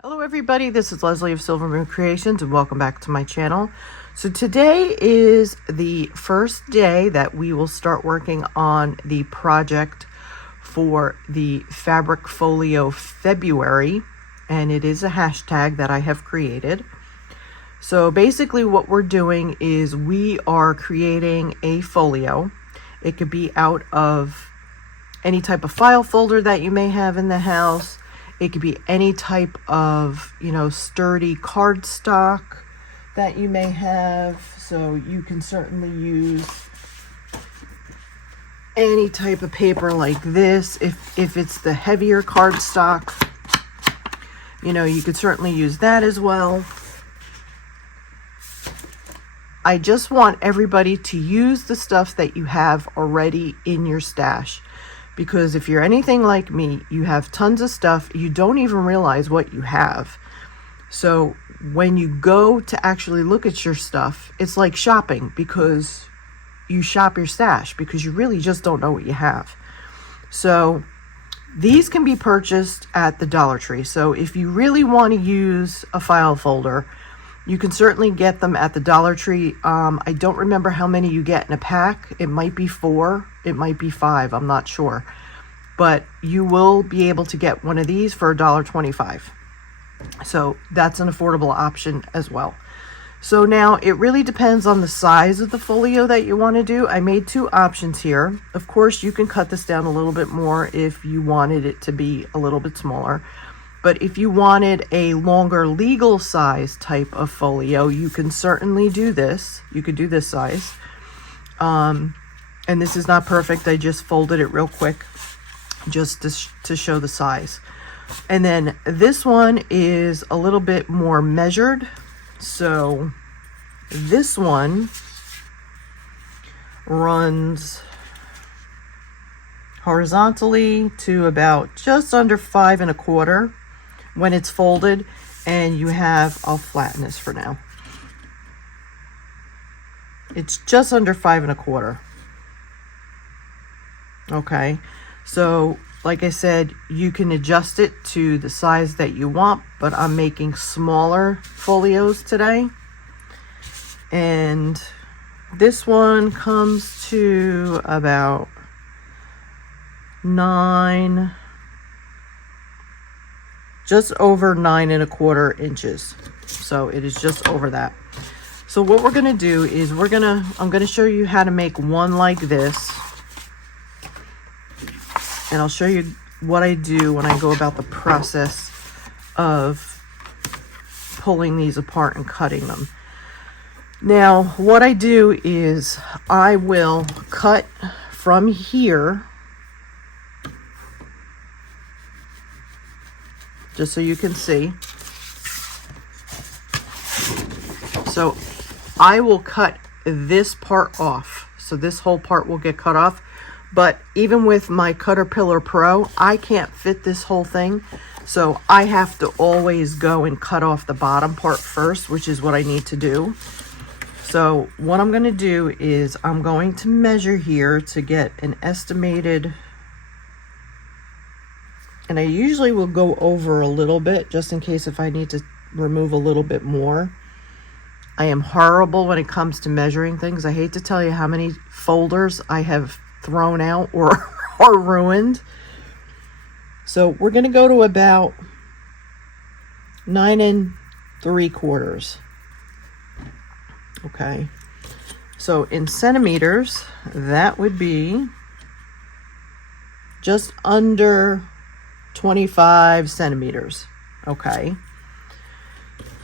Hello everybody, this is Leslie of Silver Moon Creations and welcome back to my channel. So today is the first day that we will start working on the project for the Fabric Folio February, and it is a hashtag that I have created. So basically what we're doing is we are creating a folio. It could be out of any type of file folder that you may have in the house. It could be any type of, sturdy cardstock that you may have. So you can certainly use any type of paper like this. If it's the heavier cardstock, you could certainly use that as well. I just want everybody to use the stuff that you have already in your stash. Because if you're anything like me, you have tons of stuff, you don't even realize what you have. So when you go to actually look at your stuff, it's like shopping, because you shop your stash because you really just don't know what you have. So these can be purchased at the Dollar Tree. So if you really want to use a file folder, you can certainly get them at the Dollar Tree. I don't remember how many you get in a pack. It might be 4, it might be 5, I'm not sure. But you will be able to get one of these for $1.25. So that's an affordable option as well. So now it really depends on the size of the folio that you want to do. I made 2 options here. Of course, you can cut this down a little bit more if you wanted it to be a little bit smaller. But if you wanted a longer legal size type of folio, you can certainly do this. You could do this size. And this is not perfect. I just folded it real quick just to show the size. And then this one is a little bit more measured. So this one runs horizontally to about just under 5 1/4 when it's folded, and you have, I'll flatten this for now. It's just under 5 1/4. Okay, so like I said, you can adjust it to the size that you want, but I'm making smaller folios today. And this one comes to about 9, just over 9 1/4 inches. So it is just over that. So what we're gonna do is I'm gonna show you how to make one like this. And I'll show you what I do when I go about the process of pulling these apart and cutting them. Now, what I do is I will cut from here, just so you can see. So I will cut this part off. So this whole part will get cut off. But even with my Caterpillar Pro, I can't fit this whole thing. So I have to always go and cut off the bottom part first, which is what I need to do. So what I'm going to do is I'm going to measure here to get an estimated, and I usually will go over a little bit just in case if I need to remove a little bit more. I am horrible when it comes to measuring things. I hate to tell you how many folders I have thrown out or ruined. So we're going to go to about 9 3/4. Okay. So in centimeters, that would be just under 25 centimeters. Okay.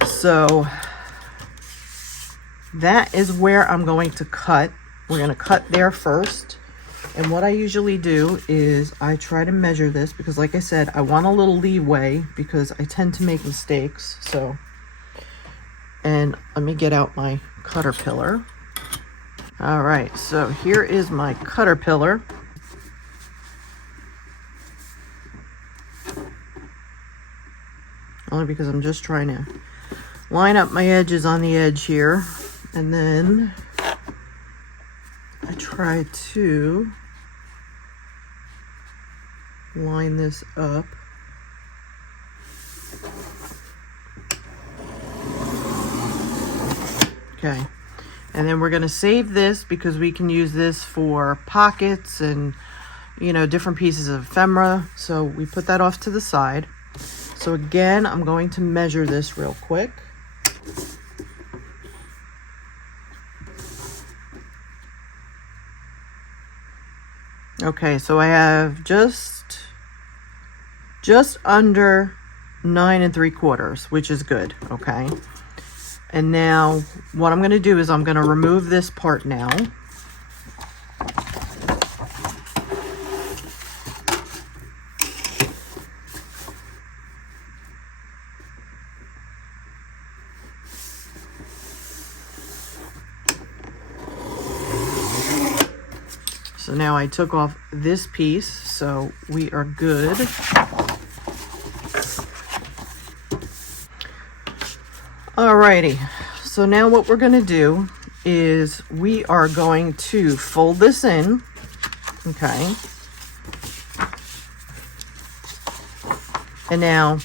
So that is where I'm going to cut. We're going to cut there first. And what I usually do is I try to measure this because, like I said, I want a little leeway because I tend to make mistakes. So, and let me get out my Caterpillar. All right, so here is my Caterpillar. Only because I'm just trying to line up my edges on the edge here. And then I try to line this up Okay. And then we're going to save this because we can use this for pockets and, you know, different pieces of ephemera. So we put that off to the side. So again, I'm going to measure this real quick. Okay, so I have just under 9 3/4, which is good. Okay. And now what I'm going to do is I'm going to remove this part now. So now I took off this piece, so we are good. Alrighty, so now what we're going to do is we are going to fold this in, okay? And now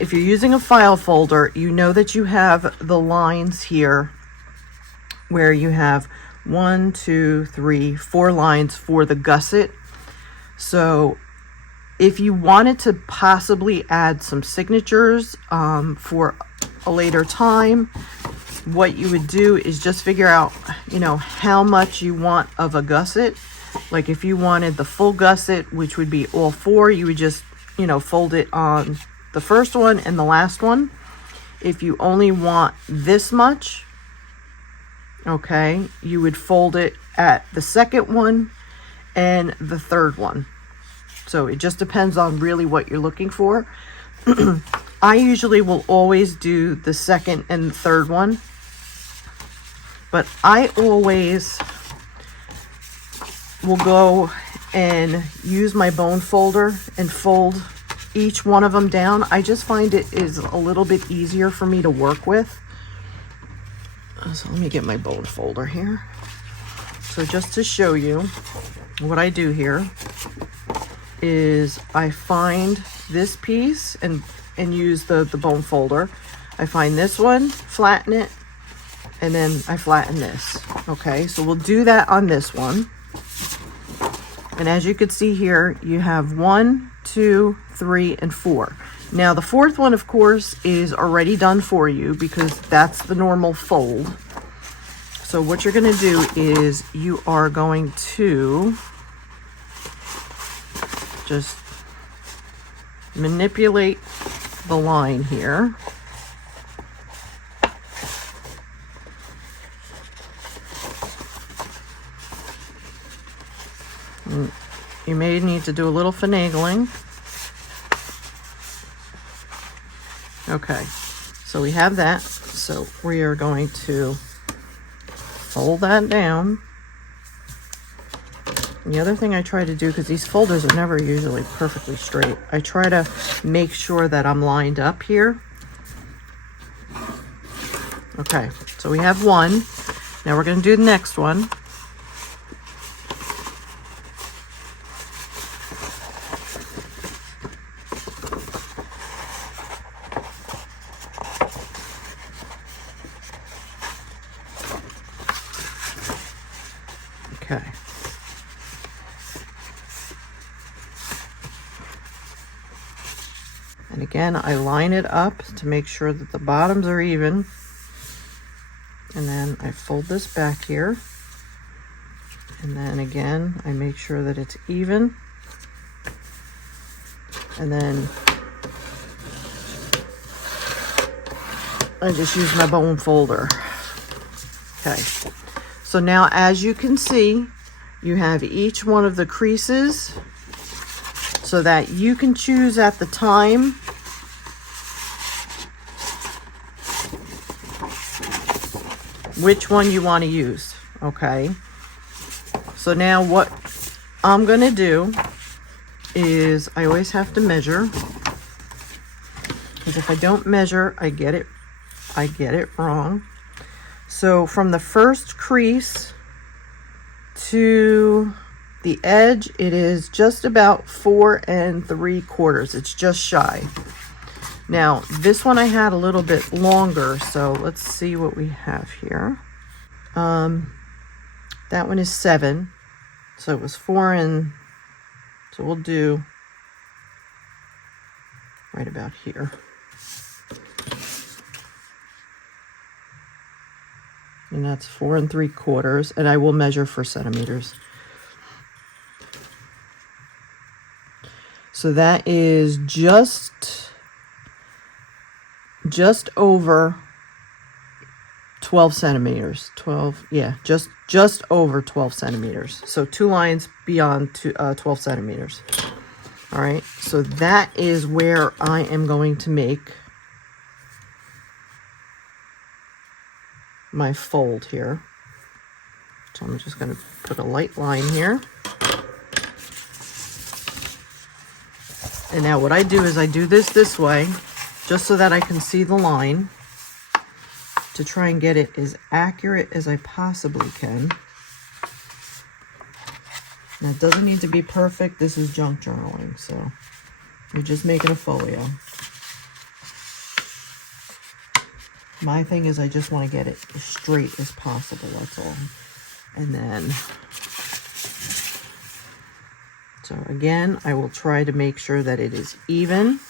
if you're using a file folder, you know that you have the lines here where you have 1, 2, 3, 4 lines for the gusset. So if you wanted to possibly add some signatures for a later time, what you would do is just figure out, you know, how much you want of a gusset. Like if you wanted the full gusset, which would be all 4, you would just, you know, fold it on the first one and the last one. If you only want this much, okay, you would fold it at the second one and the third one. So it just depends on really what you're looking for. I usually will always do the second and the third one, but I always will go and use my bone folder and fold each one of them down. I just find it is a little bit easier for me to work with. So let me get my bone folder here. So just to show you what I do here is I find this piece and use the bone folder. I find this one, flatten it, and then I flatten this. Okay, so we'll do that on this one. And as you can see here, you have 1, 2, 3, and 4. Now the fourth one, of course, is already done for you because that's the normal fold. So what you're going to do is you are going to just manipulate the line here. And you may need to do a little finagling. Okay, so we have that. So we are going to fold that down. The other thing I try to do, because these folders are never usually perfectly straight, I try to make sure that I'm lined up here. Okay, so we have one. Now we're going to do the next one. Okay. And again, I line it up to make sure that the bottoms are even. And then I fold this back here. And then again, I make sure that it's even. And then I just use my bone folder. Okay. So now, as you can see, you have each one of the creases so that you can choose at the time which one you want to use. Okay. So now what I'm going to do is I always have to measure, because if I don't measure, I get it wrong. So from the first crease to the edge, it is just about 4 3/4. It's just shy. Now, this one I had a little bit longer, so let's see what we have here. That one is 7, so it was 4 and, so we'll do right about here. And that's 4 3/4, and I will measure for centimeters. So that is just over 12 centimeters. 12, yeah, just over 12 centimeters. So 2 lines beyond 12 centimeters. All right, so that is where I am going to make my fold here. So I'm just going to put a light line here. And now what I do is I do this way, just so that I can see the line, to try and get it as accurate as I possibly can. Now, it doesn't need to be perfect. This is junk journaling, so you're just making a folio. My thing is I just want to get it as straight as possible, that's all. And then, so again, I will try to make sure that it is even.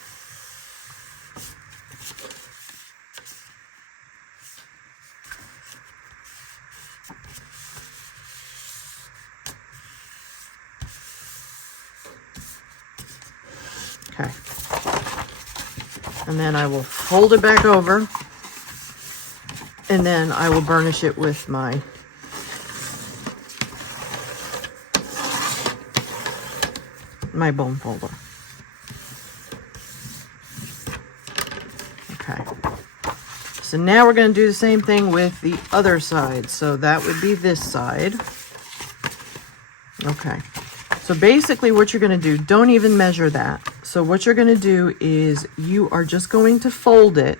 Okay. And then I will fold it back over, and then I will burnish it with my bone folder. Okay. So now we're going to do the same thing with the other side. So that would be this side. Okay. So basically what you're going to do, don't even measure that. So what you're going to do is you are just going to fold it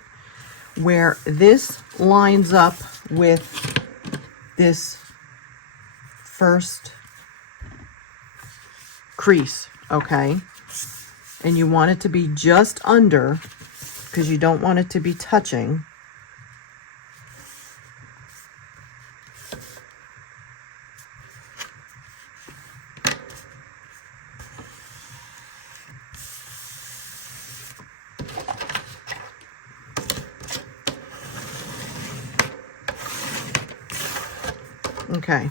where this lines up with this first crease, okay? And you want it to be just under, because you don't want it to be touching. Okay,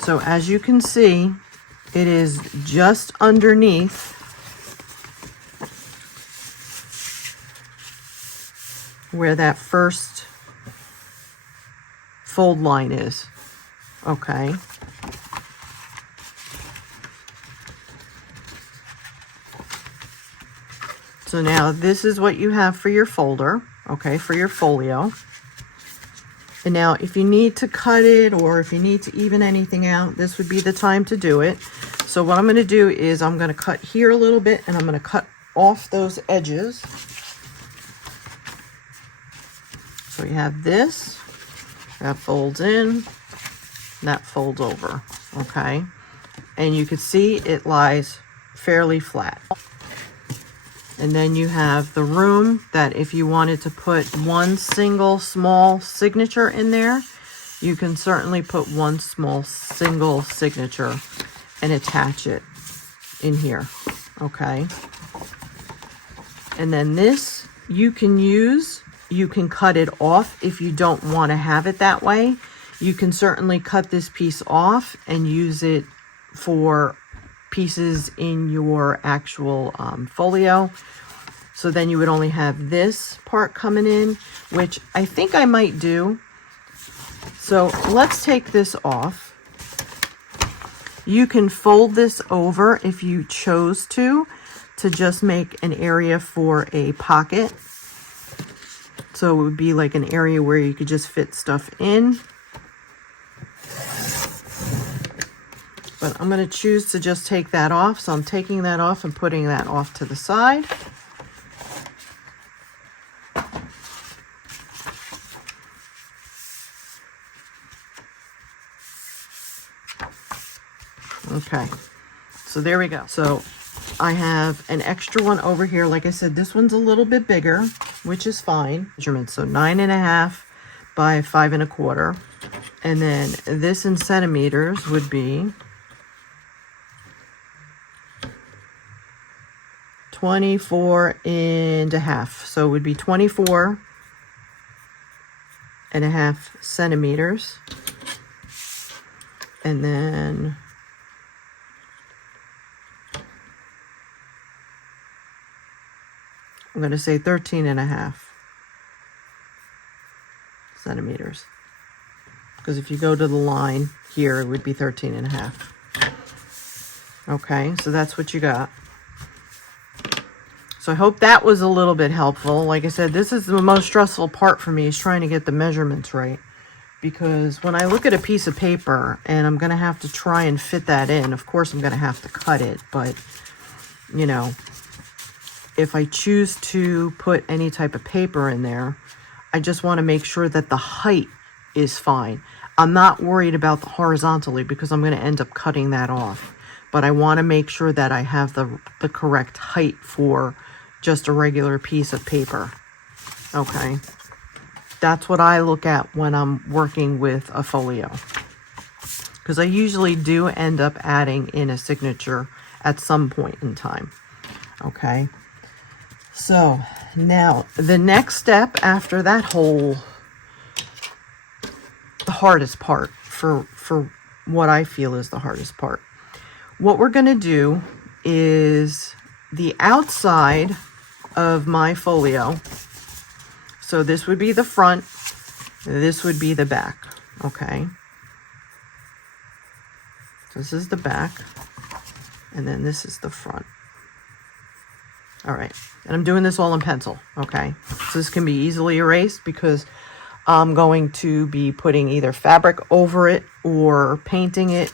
so as you can see, it is just underneath where that first fold line is, okay? So now this is what you have for your folder, okay, for your folio. And now if you need to cut it, or if you need to even anything out, this would be the time to do it. So what I'm going to do is I'm going to cut here a little bit, and I'm going to cut off those edges. So you have this, that folds in, that folds over, okay? And you can see it lies fairly flat. And then you have the room that if you wanted to put one single small signature in there, you can certainly put one small single signature and attach it in here, okay? And then this you can use, you can cut it off if you don't want to have it that way. You can certainly cut this piece off and use it for pieces in your actual folio. So then you would only have this part coming in, which I think I might do. So let's take this off. You can fold this over if you chose to just make an area for a pocket. So it would be like an area where you could just fit stuff in. But I'm going to choose to just take that off. So I'm taking that off and putting that off to the side. Okay, so there we go. So I have an extra one over here. Like I said, this one's a little bit bigger, which is fine. Measurements, so 9.5 by 5.25. And then this in centimeters would be 24.5. So it would be 24.5 centimeters. And then I'm going to say 13.5 centimeters. Because if you go to the line here, it would be 13.5. Okay, so that's what you got. So I hope that was a little bit helpful. Like I said, this is the most stressful part for me, is trying to get the measurements right. Because when I look at a piece of paper and I'm going to have to try and fit that in, of course I'm going to have to cut it. But, you know, if I choose to put any type of paper in there, I just want to make sure that the height is fine. I'm not worried about the horizontally because I'm going to end up cutting that off. But I want to make sure that I have the correct height for just a regular piece of paper. Okay. That's what I look at when I'm working with a folio. Because I usually do end up adding in a signature at some point in time. Okay. So now the next step after that whole, the hardest part for what I feel is the hardest part. What we're going to do is the outside of my folio. So this would be the front, this would be the back, okay? So this is the back, and then this is the front. All right, and I'm doing this all in pencil, okay? So this can be easily erased because I'm going to be putting either fabric over it or painting it.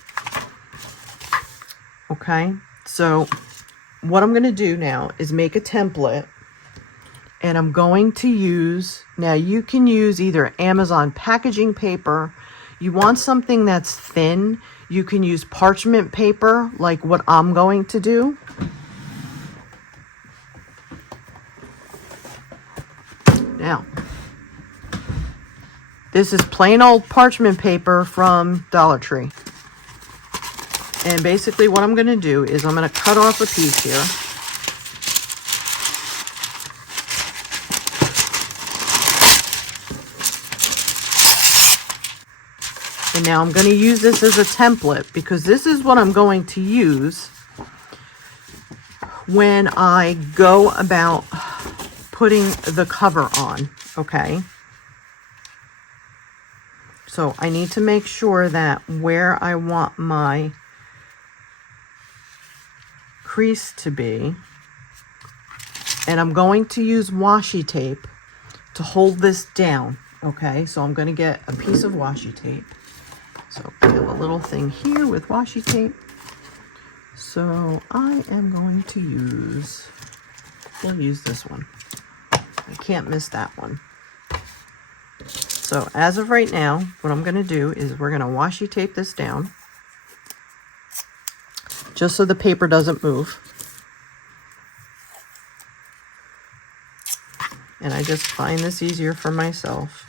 Okay, so what I'm going to do now is make a template, and I'm going to use, now you can use either Amazon packaging paper. You want something that's thin, you can use parchment paper like what I'm going to do. Now, this is plain old parchment paper from Dollar Tree. And basically what I'm going to do is I'm going to cut off a piece here. And now I'm going to use this as a template because this is what I'm going to use when I go about putting the cover on, okay? So I need to make sure that where I want my crease to be, and I'm going to use washi tape to hold this down, okay? So I'm going to get a piece of washi tape. So I have a little thing here with washi tape. So I am going to use, we'll use this one. I can't miss that one. So as of right now, what I'm going to do is we're going to washi tape this down just so the paper doesn't move. And I just find this easier for myself.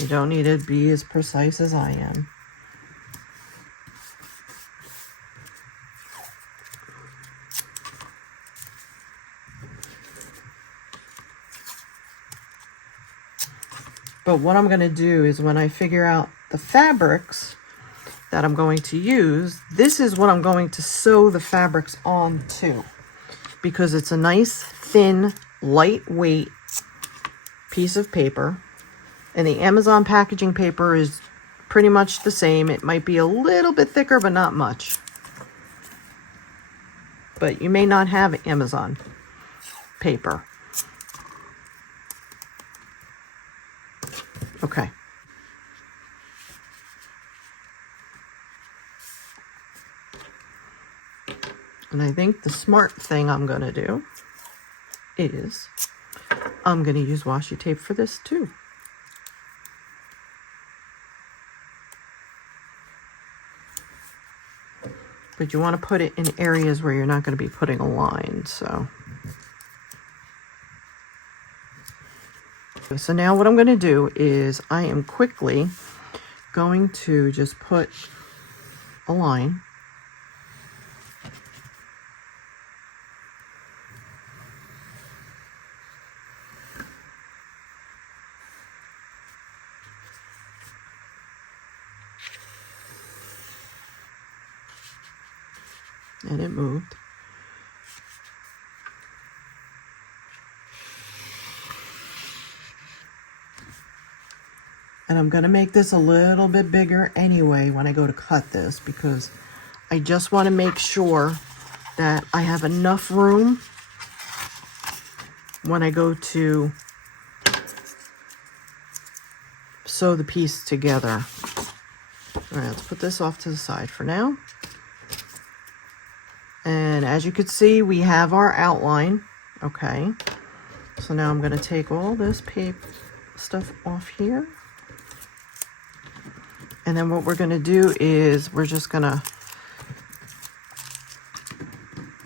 You don't need to be as precise as I am. But what I'm going to do is when I figure out the fabrics that I'm going to use, this is what I'm going to sew the fabrics on to, because it's a nice, thin, lightweight piece of paper. And the Amazon packaging paper is pretty much the same. It might be a little bit thicker, but not much. But you may not have Amazon paper. Okay. And I think the smart thing I'm going to do is I'm going to use washi tape for this too. but you want to put it in areas where you're not going to be putting a line. So now what I'm going to do is I am quickly going to just put a line. And it moved. And I'm going to make this a little bit bigger anyway when I go to cut this, because I just want to make sure that I have enough room when I go to sew the piece together. All right, let's put this off to the side for now. And as you can see, we have our outline. Okay, so now I'm going to take all this paper stuff off here. And then what we're going to do is we're just going to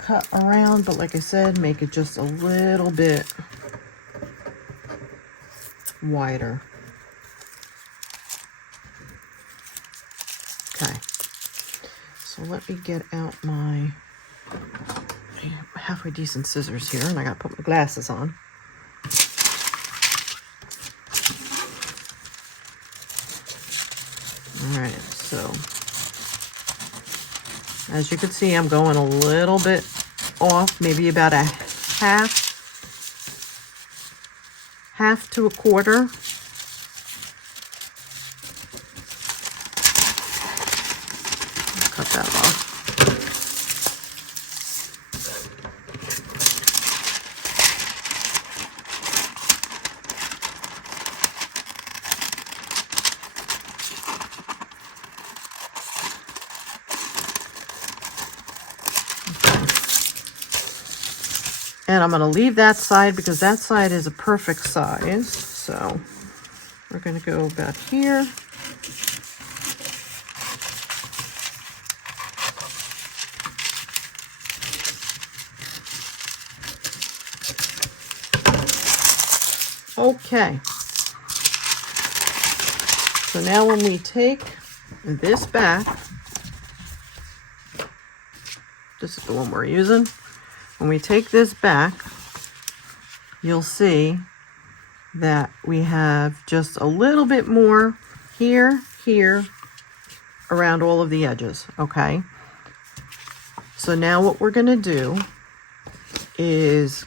cut around, but like I said, make it just a little bit wider. Okay, so let me get out my halfway decent scissors here, and I got to put my glasses on. All right, so as you can see, I'm going a little bit off, maybe about a half to a quarter. Cut that off. And I'm going to leave that side because that side is a perfect size. So we're going to go about here. Okay. So now when we take this back, this is the one we're using. When we take this back, you'll see that we have just a little bit more here, around all of the edges, okay? So now what we're gonna do is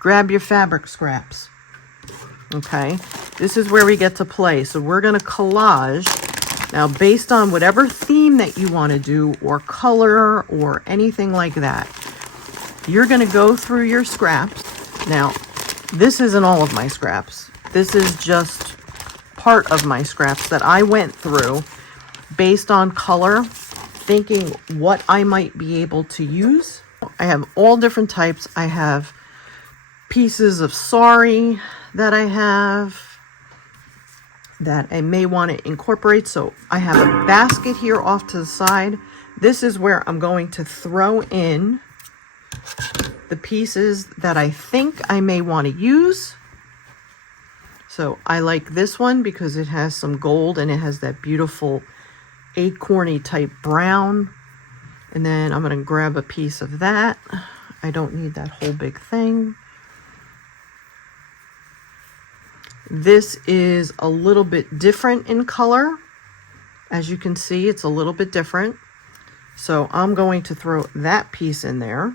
grab your fabric scraps, okay? This is where we get to play. So we're gonna collage. Now, based on whatever theme that you want to do, or color, or anything like that, you're going to go through your scraps. Now, this isn't all of my scraps. This is just part of my scraps that I went through based on color, thinking what I might be able to use. I have all different types. I have pieces of sari that I have that I may want to incorporate. So I have a basket here off to the side. This is where I'm going to throw in the pieces that I think I may want to use. So I like this one because it has some gold and it has that beautiful acorny type brown. And then I'm going to grab a piece of that. I don't need that whole big thing. This is a little bit different in color. As you can see, it's a little bit different. So I'm going to throw that piece in there.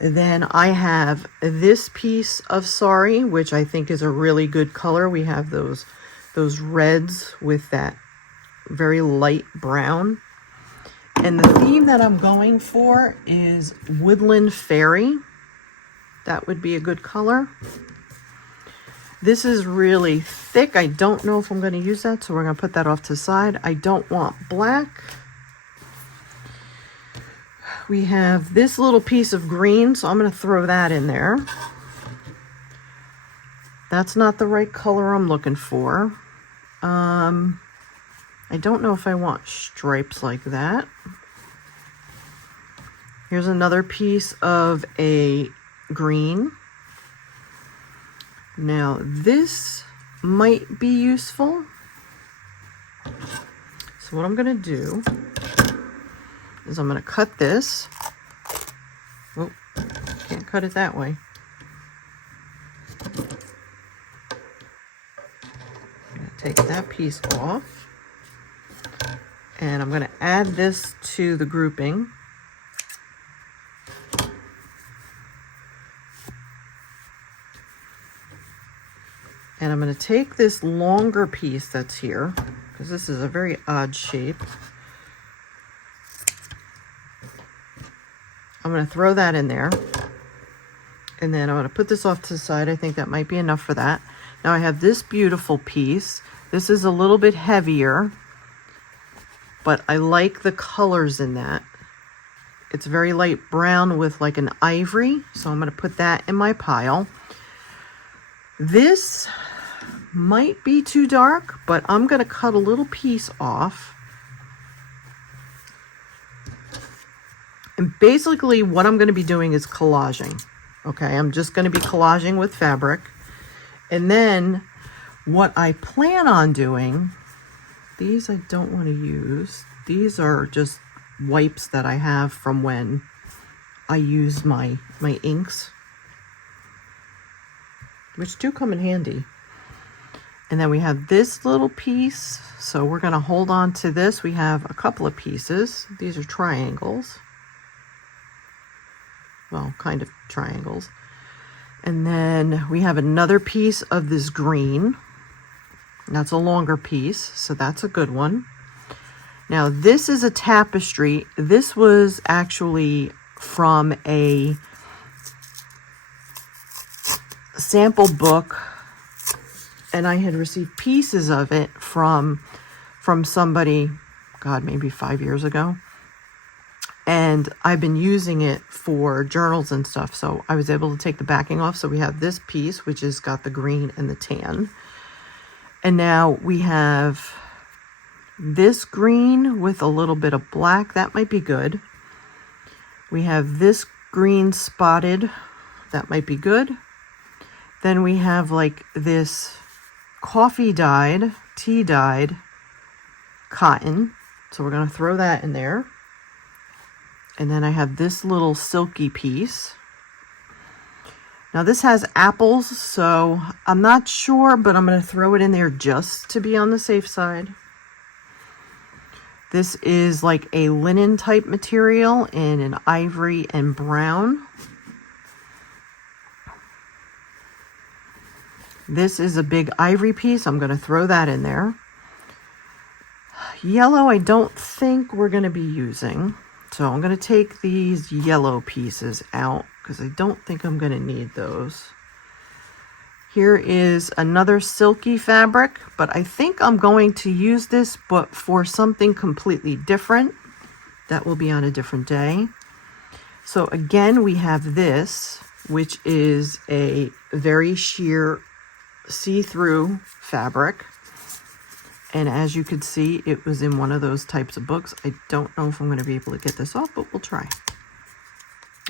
And then I have this piece of sari, which I think is a really good color. We have those reds with that very light brown. And the theme that I'm going for is Woodland Fairy. That would be a good color. This is really thick. I don't know if I'm going to use that, so we're going to put that off to the side. I don't want black. We have this little piece of green, so I'm going to throw that in there. That's not the right color I'm looking for. I don't know if I want stripes like that. Here's another piece of a green. Now this might be useful. So what I'm going to do is I'm going to cut this. Oh, can't cut it that way. I'm going to take that piece off. And I'm going to add this to the grouping. And I'm going to take this longer piece that's here, because this is a very odd shape. I'm going to throw that in there. And then I'm going to put this off to the side. I think that might be enough for that. Now I have this beautiful piece. This is a little bit heavier, but I like the colors in that. It's very light brown with like an ivory. So I'm going to put that in my pile. This might be too dark, but I'm going to cut a little piece off. And basically what I'm going to be doing is collaging. Okay, I'm just going to be collaging with fabric. And then what I plan on doing, these I don't want to use. These are just wipes that I have from when I use my inks, which do come in handy. And then we have this little piece. So we're going to hold on to this. We have a couple of pieces. These are triangles. Well, kind of triangles. And then we have another piece of this green. That's a longer piece, so that's a good one. Now this is a tapestry. This was actually from a sample book, and I had received pieces of it from somebody, God, maybe 5 years ago. And I've been using it for journals and stuff. So I was able to take the backing off. So we have this piece, which has got the green and the tan. And now we have this green with a little bit of black. That might be good. We have this green spotted. That might be good. Then we have like this coffee dyed, tea dyed cotton. So we're going to throw that in there. And then I have this little silky piece. Now this has apples, so I'm not sure, but I'm going to throw it in there just to be on the safe side. This is like a linen type material in an ivory and brown. This is a big ivory piece. I'm going to throw that in there. Yellow, I don't think we're going to be using. So I'm going to take these yellow pieces out because I don't think I'm going to need those. Here is another silky fabric, but I think I'm going to use this, but for something completely different. That will be on a different day. So again, we have this, which is a very sheer see-through fabric. And as you could see, it was in one of those types of books. I don't know if I'm going to be able to get this off, but we'll try.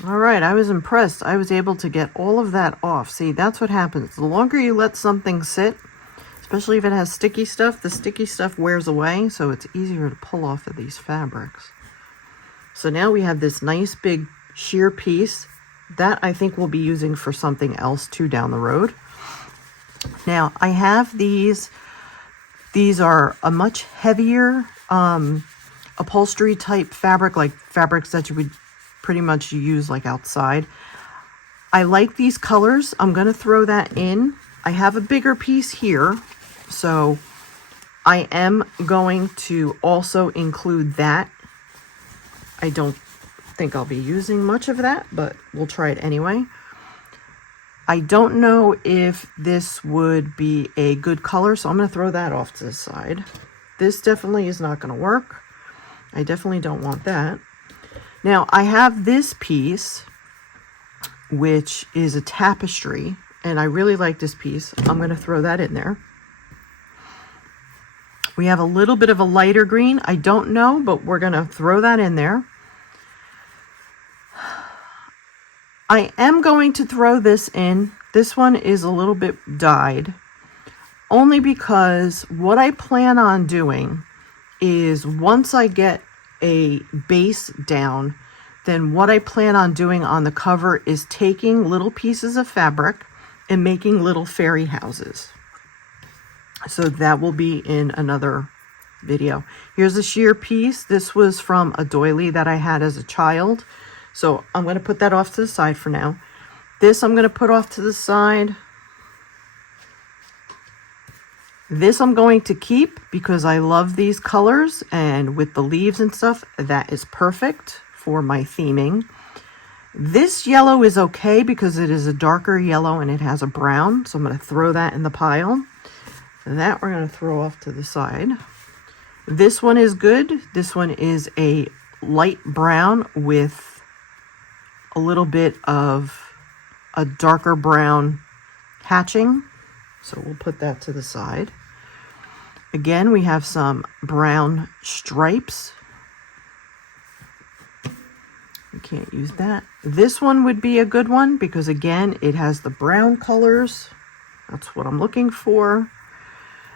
All right, I was impressed. I was able to get all of that off. See, that's what happens. The longer you let something sit, especially if it has sticky stuff, the sticky stuff wears away, so it's easier to pull off of these fabrics. So now we have this nice big sheer piece that I think we'll be using for something else too down the road. Now, I have these. These are a much heavier upholstery type fabric, like fabrics that you would pretty much use like outside. I like these colors. I'm going to throw that in. I have a bigger piece here, so I am going to also include that. I don't think I'll be using much of that, but we'll try it anyway. I don't know if this would be a good color, so I'm going to throw that off to the side. This definitely is not going to work. I definitely don't want that. Now, I have this piece, which is a tapestry, and I really like this piece. I'm going to throw that in there. We have a little bit of a lighter green. I don't know, but we're going to throw that in there. I am going to throw this in. This one is a little bit dyed, only because what I plan on doing is once I get a base down, then what I plan on doing on the cover is taking little pieces of fabric and making little fairy houses. So that will be in another video. Here's a sheer piece. This was from a doily that I had as a child. So I'm going to put that off to the side for now. This I'm going to put off to the side. This I'm going to keep because I love these colors, and with the leaves and stuff, that is perfect for my theming. This yellow is okay because it is a darker yellow and it has a brown, so I'm going to throw that in the pile. That we're going to throw off to the side. This one is good. This one is a light brown with a little bit of a darker brown hatching, so we'll put that to the side. Again, we have some brown stripes. We can't use that. This one would be a good one because, again, it has the brown colors. That's what I'm looking for.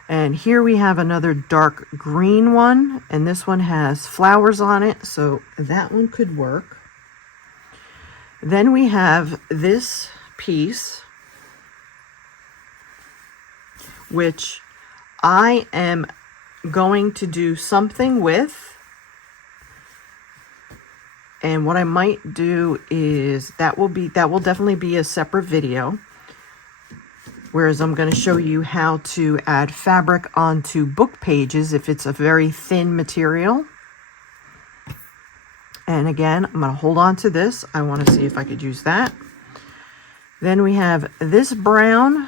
And here we have another dark green one, and this one has flowers on it, so that one could work. Then we have this piece, which I am going to do something with, and what I might do is that will definitely be a separate video, whereas I'm going to show you how to add fabric onto book pages if it's a very thin material. And again, I'm going to hold on to this. I want to see if I could use that. Then we have this brown.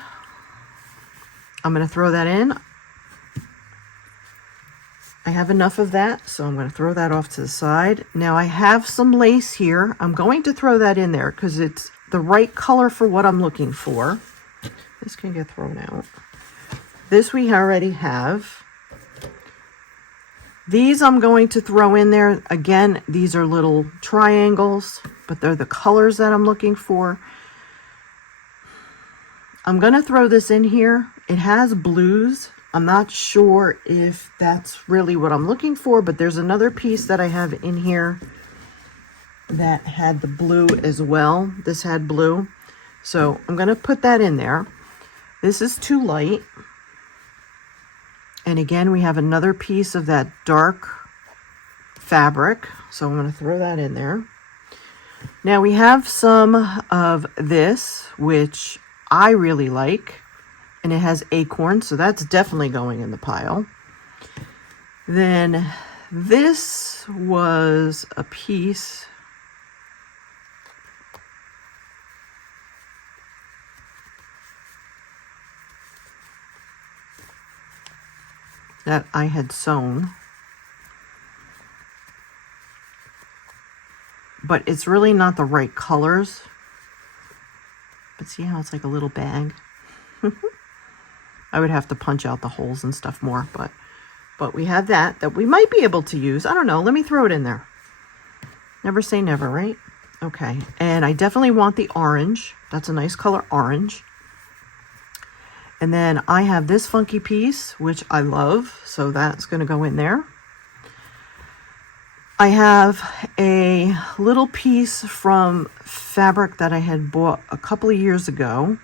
I'm going to throw that in. I have enough of that, so I'm going to throw that off to the side. Now I have some lace here. I'm going to throw that in there because it's the right color for what I'm looking for. This can get thrown out. This we already have. These I'm going to throw in there. Again, these are little triangles, but they're the colors that I'm looking for. I'm going to throw this in here. It has blues. I'm not sure if that's really what I'm looking for, but there's another piece that I have in here that had the blue as well. This had blue. So I'm going to put that in there. This is too light. And again, we have another piece of that dark fabric. So I'm going to throw that in there. Now we have some of this, which I really like. And it has acorns, so that's definitely going in the pile. Then this was a piece that I had sewn. But it's really not the right colors. But see how it's like a little bag? I would have to punch out the holes and stuff more, but we have that we might be able to use. I don't know. Let me throw it in there. Never say never, right? Okay. And I definitely want the orange. That's a nice color, orange. And then I have this funky piece, which I love. So that's going to go in there. I have a little piece from fabric that I had bought a couple of years ago.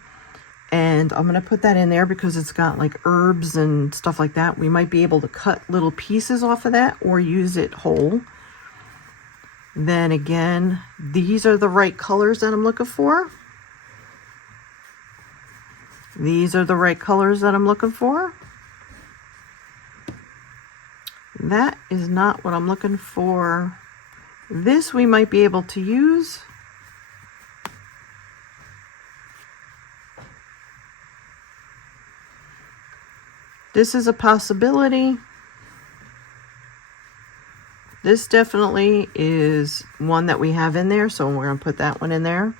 And I'm going to put that in there because it's got like herbs and stuff like that. We might be able to cut little pieces off of that or use it whole. Then again, these are the right colors that I'm looking for. These are the right colors that I'm looking for. That is not what I'm looking for. This we might be able to use. This is a possibility. This definitely is one that we have in there, so we're going to put that one in there.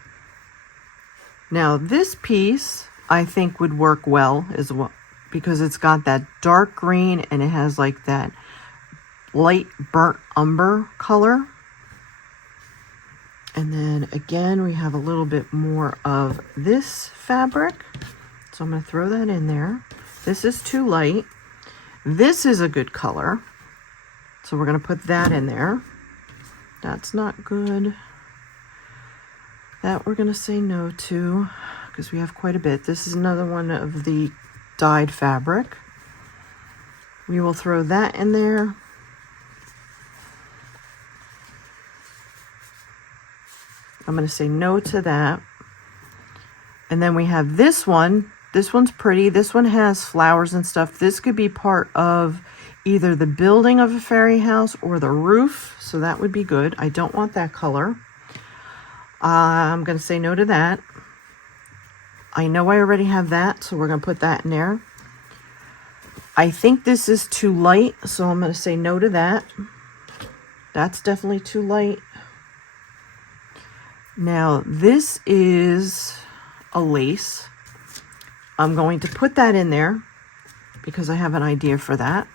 Now this piece I think would work well as well because it's got that dark green and it has like that light burnt umber color. And then again, we have a little bit more of this fabric. So I'm going to throw that in there. This is too light. This is a good color. So we're going to put that in there. That's not good. That we're going to say no to because we have quite a bit. This is another one of the dyed fabric. We will throw that in there. I'm going to say no to that. And then we have this one. This one's pretty. This one has flowers and stuff. This could be part of either the building of a fairy house or the roof. So that would be good. I don't want that color. I'm going to say no to that. I know I already have that, so we're going to put that in there. I think this is too light, so I'm going to say no to that. That's definitely too light. Now, this is a lace. I'm going to put that in there because I have an idea for that.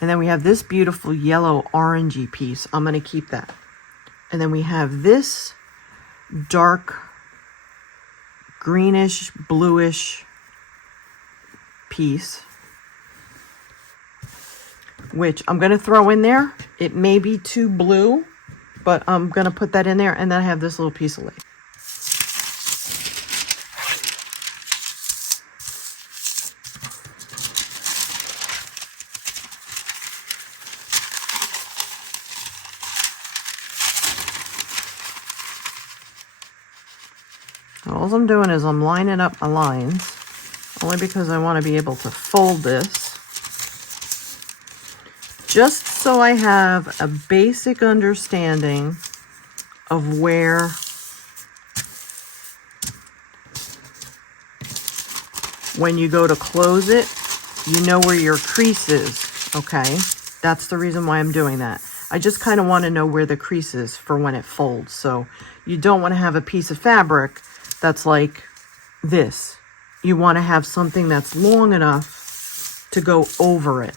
And then we have this beautiful yellow orangey piece. I'm going to keep that. And then we have this dark greenish, bluish piece, which I'm going to throw in there. It may be too blue, but I'm going to put that in there. And then I have this little piece of lace. All I'm doing is I'm lining up my lines, only because I want to be able to fold this, just so I have a basic understanding of where when you go to close it, you know where your crease is, okay? That's the reason why I'm doing that. I just kind of want to know where the crease is for when it folds. So you don't want to have a piece of fabric that's like this. You want to have something that's long enough to go over it,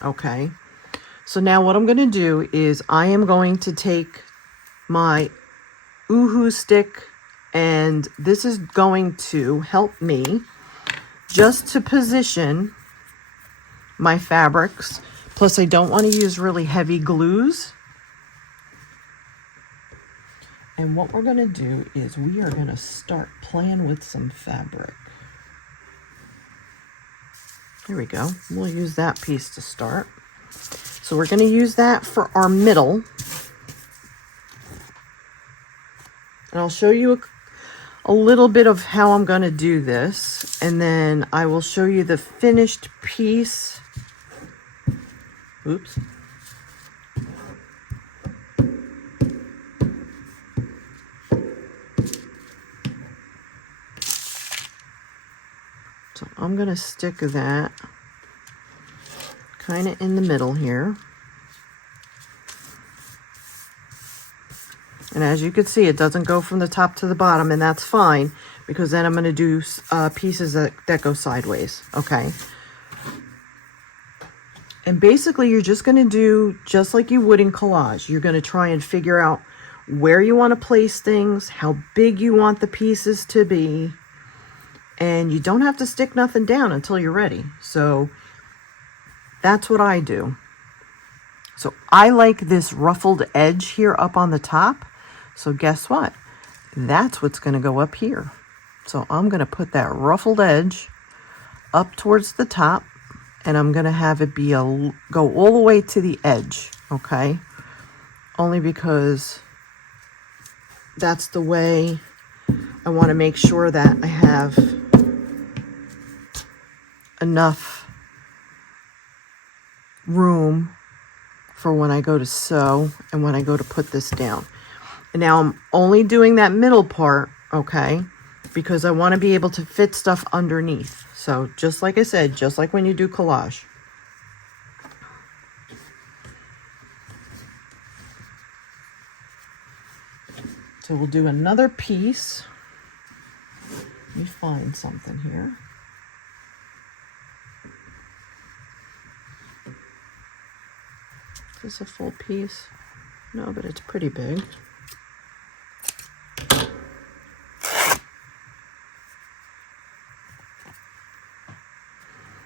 okay? So now what I'm going to do is I am going to take my Oohoo stick, and this is going to help me just to position my fabrics. Plus, I don't want to use really heavy glues. And what we're going to do is we are going to start playing with some fabric. Here we go. We'll use that piece to start. So we're going to use that for our middle. And I'll show you a little bit of how I'm going to do this. And then I will show you the finished piece. Oops. So I'm going to stick that kind of in the middle here. And as you can see, it doesn't go from the top to the bottom, and that's fine, because then I'm going to do pieces that go sideways, okay? And basically, you're just going to do just like you would in collage. You're going to try and figure out where you want to place things, how big you want the pieces to be, and you don't have to stick nothing down until you're ready. So that's what I do. So I like this ruffled edge here up on the top. So guess what? That's what's going to go up here. So I'm going to put that ruffled edge up towards the top, and I'm going to have it be go all the way to the edge, okay? Only because that's the way I want to make sure that I have enough room for when I go to sew and when I go to put this down. And now I'm only doing that middle part, okay, because I want to be able to fit stuff underneath. So just like I said, just like when you do collage. So we'll do another piece. Let me find something here. Is this a full piece? No, but it's pretty big.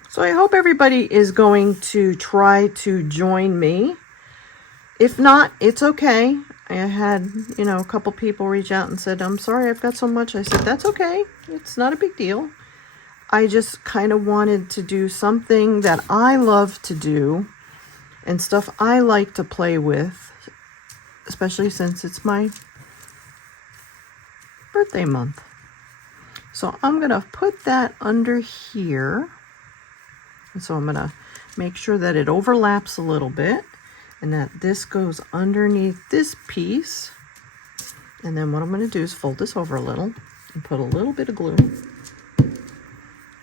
So I hope everybody is going to try to join me. If not, it's okay. I had, a couple people reach out and said, I'm sorry, I've got so much. I said, that's okay. It's not a big deal. I just kind of wanted to do something that I love to do and stuff I like to play with, especially since it's my birthday month. So I'm going to put that under here. And so I'm going to make sure that it overlaps a little bit and that this goes underneath this piece. And then what I'm going to do is fold this over a little and put a little bit of glue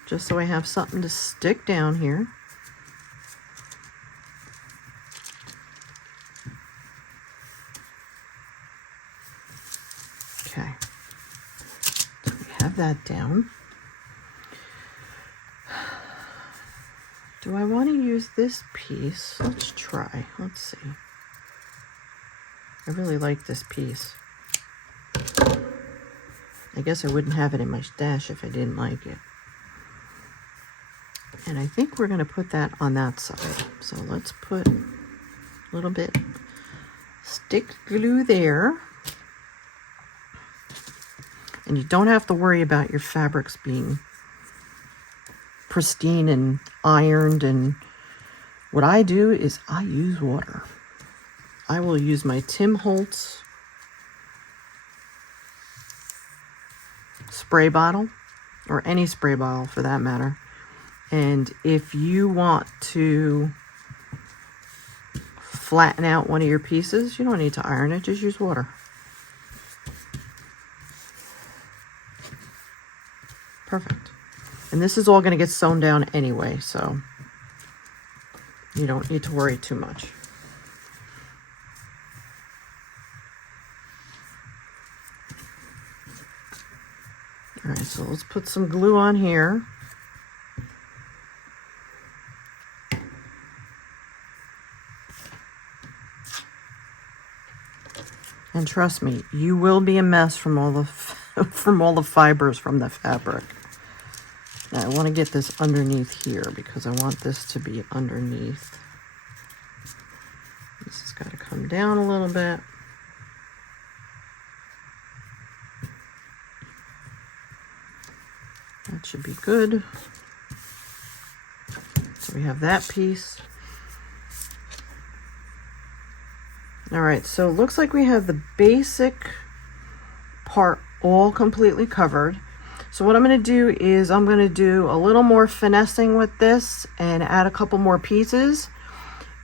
just so I have something to stick down here. Okay, so we have that down. Do I want to use this piece? Let's try. Let's see. I really like this piece. I guess I wouldn't have it in my stash if I didn't like it. And I think we're going to put that on that side. So let's put a little bit stick glue there. And you don't have to worry about your fabrics being pristine and ironed. And what I do is I use water. I will use my Tim Holtz spray bottle, or any spray bottle for that matter. And if you want to flatten out one of your pieces, you don't need to iron it, just use water. Perfect. And this is all going to get sewn down anyway, so you don't need to worry too much. All right, so let's put some glue on here. And trust me, you will be a mess from all the fibers from the fabric. Now I want to get this underneath here because I want this to be underneath. This has got to come down a little bit. That should be good. So we have that piece. All right, so it looks like we have the basic part all completely covered. So what I'm going to do is I'm going to do a little more finessing with this and add a couple more pieces.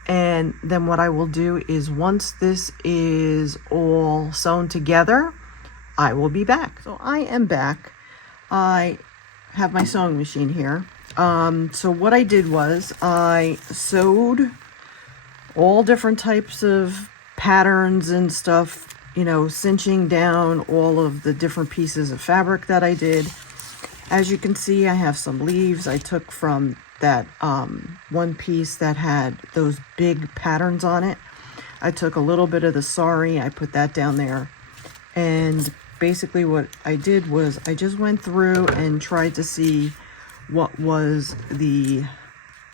And then what I will do is once this is all sewn together, I will be back. So I am back. I have my sewing machine here. So what I did was I sewed all different types of patterns and stuff, cinching down all of the different pieces of fabric that I did. As you can see, I have some leaves I took from that one piece that had those big patterns on it. I took a little bit of the sari, I put that down there. And basically what I did was I just went through and tried to see what was the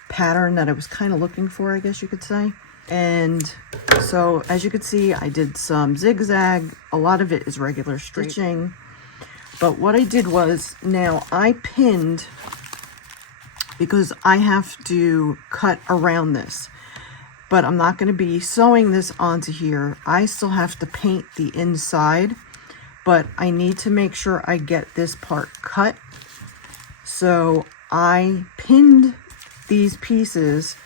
pattern that I was kind of looking for, I guess you could say. And so as you can see, I did some zigzag. A lot of it is regular stitching. But what I did was, now I pinned, because I have to cut around this. But I'm not going to be sewing this onto here. I still have to paint the inside. But I need to make sure I get this part cut. So I pinned these pieces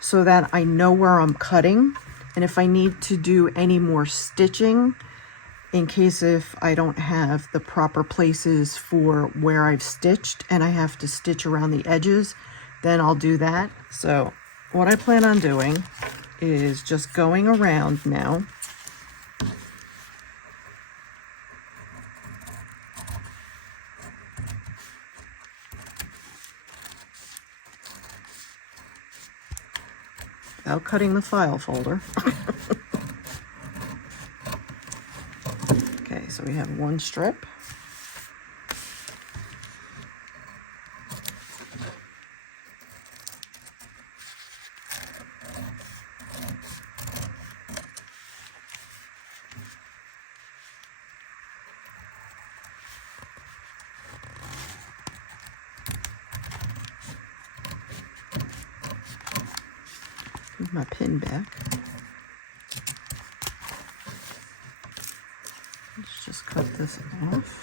so that I know where I'm cutting, and if I need to do any more stitching, in case if I don't have the proper places for where I've stitched and I have to stitch around the edges, then I'll do that. So what I plan on doing is just going around now. without cutting the file folder. Okay, so we have one strip. Move my pin back. Let's just cut this off.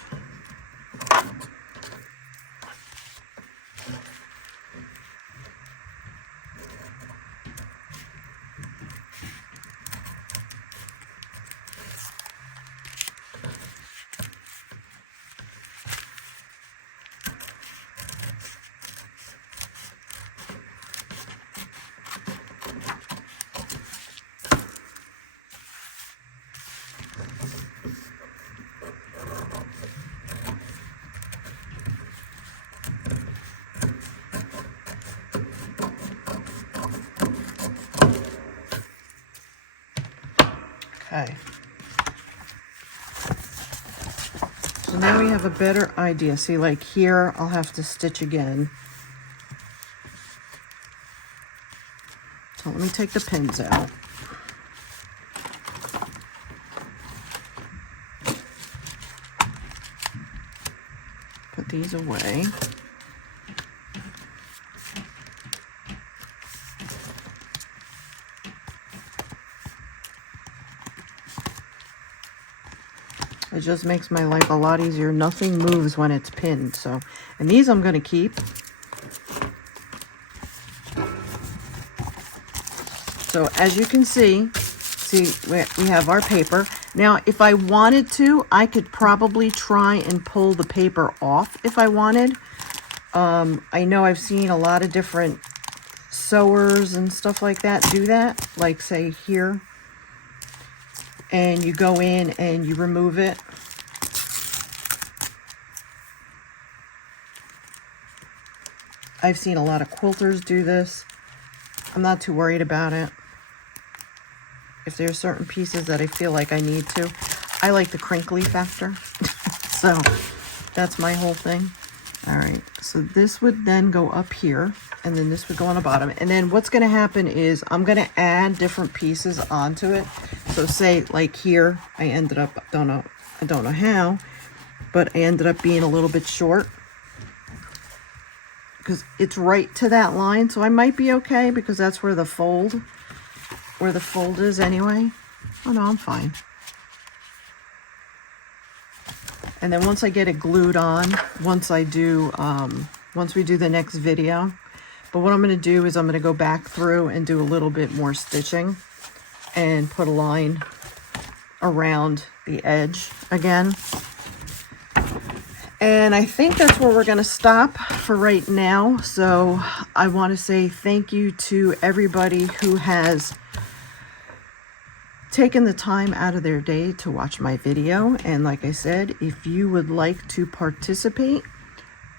Okay. So now we have a better idea. See, like here, I'll have to stitch again. So let me take the pins out. Put these away. It just makes my life a lot easier. Nothing moves when it's pinned. So, and these I'm going to keep. So as you can see, we have our paper. Now, if I wanted to, I could probably try and pull the paper off if I wanted. I know I've seen a lot of different sewers and stuff like that do that. Like say here. And you go in and you remove it. I've seen a lot of quilters do this. I'm not too worried about it. If there's certain pieces that I feel like I need to. I like the crinkly factor. So that's my whole thing. All right, so this would then go up here, and then this would go on the bottom. And then what's going to happen is I'm going to add different pieces onto it. So say like here, I ended up, I don't know how, but I ended up being a little bit short because it's right to that line. So I might be okay because that's where the fold is anyway. Oh no, I'm fine. And then once I get it glued on, once we do the next video, but what I'm going to do is I'm going to go back through and do a little bit more stitching and put a line around the edge again. And I think that's where we're going to stop for right now. So I want to say thank you to everybody who has taken the time out of their day to watch my video. And like I said, if you would like to participate,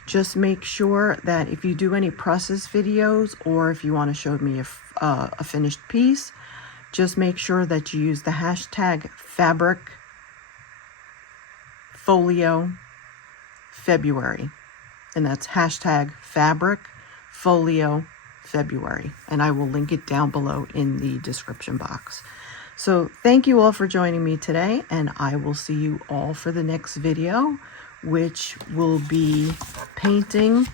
just make sure that if you do any process videos or if you want to show me a finished piece, just make sure that you use the hashtag fabric folio February. And that's hashtag fabric folio February. And I will link it down below in the description box. So thank you all for joining me today, and I will see you all for the next video, which will be painting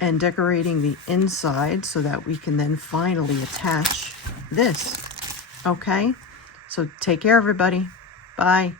and decorating the inside so that we can then finally attach this. Okay? So take care, everybody. Bye.